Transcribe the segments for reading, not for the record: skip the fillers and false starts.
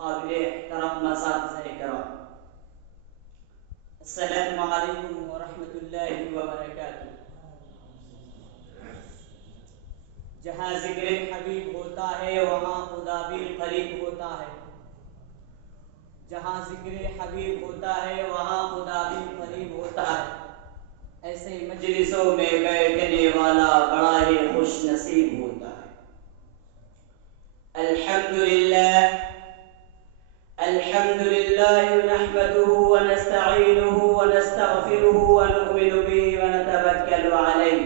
قابل احترام اساتذہ کرام، السلام علیکم ورحمۃ اللہ وبرکاتہ۔ جہاں ذکر حبیب ہوتا ہے وہاں خدا بھی قریب ہوتا ہے، جہاں ذکر حبیب ہوتا ہے وہاں خدا بھی قریب ہوتا ہے۔ ایسے مجلسوں میں بیٹھنے والا بڑا ہی خوش نصیب ہوتا ہے۔ الحمد لله نحمده ونستعينه ونستغفره ونؤمن به ونتوكل عليه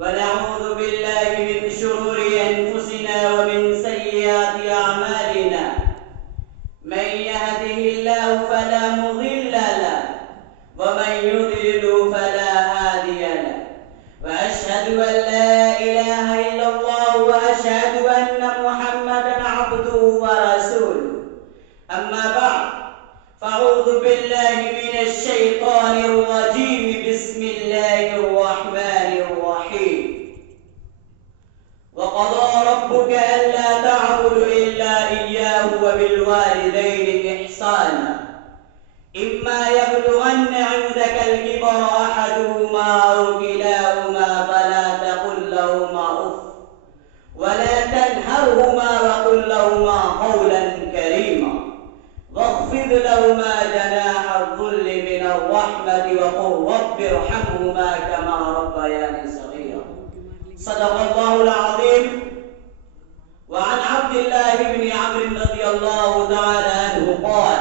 ونعوذ بالله من شرور أنفسنا ومن سيئات أعمالنا، من يهده الله فلا مضل له ومن يضلل فلا هادي له، وأشهد أن لا إله إلا الله وأشهد أن محمدا عبده ورسوله، أما بعد فأعوذ بالله من الشيطان الرجيم، بسم الله الرحمن الرحيم، وقضى ربك ألا تعبدوا إلا إياه وبالوالدين إحسانا، إما يبلغن عندك الكبر أحدهما أو كلاهما فلا تقل لهما أف ولا تنهرهما وقل لهما قولا كريما، واخفض لهما جناح الذل من الرحمة وقل رب ارحمهما كما ربياني صغيرا، صدق الله العظيم۔ وعن عبد الله بن عمرو رضي الله تعالى عنه قال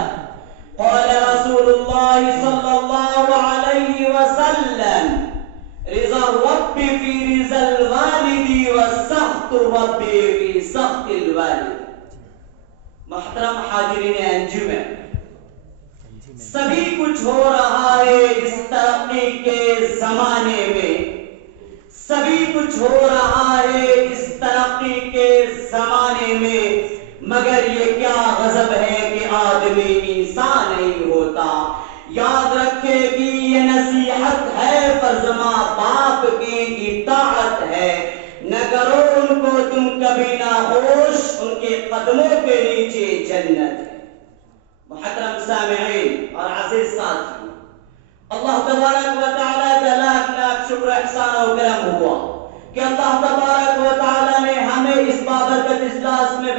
قال رسول الله صلى الله عليه وسلم رضا الرب في رضا الوالد وسخط الرب في سخط الوالد۔ محترم حاضرین انجمن، سبھی کچھ ہو رہا ہے اس ترقی کے زمانے میں، سبھی کچھ ہو رہا ہے اس ترقی کے زمانے میں، مگر یہ کیا غضب ہے کہ آدمی انسان نہیں ہوتا۔ یاد رکھے کہ یہ نصیحت ہے، فرض ماں باپ کی اطاعت ہے، نہ کرو ان کو تم کبھی نہ ہوش، ان کے قدموں کے نیچے جنت ہے۔ محترم سامعین اور عزیز ساتھی، اللہ تبارک و تعالیٰ کا لاکھ لاکھ شکر احسان و کرم ہوا کہ اللہ تبارک و تعالیٰ نے ہمیں اس بابرکت اجلاس میں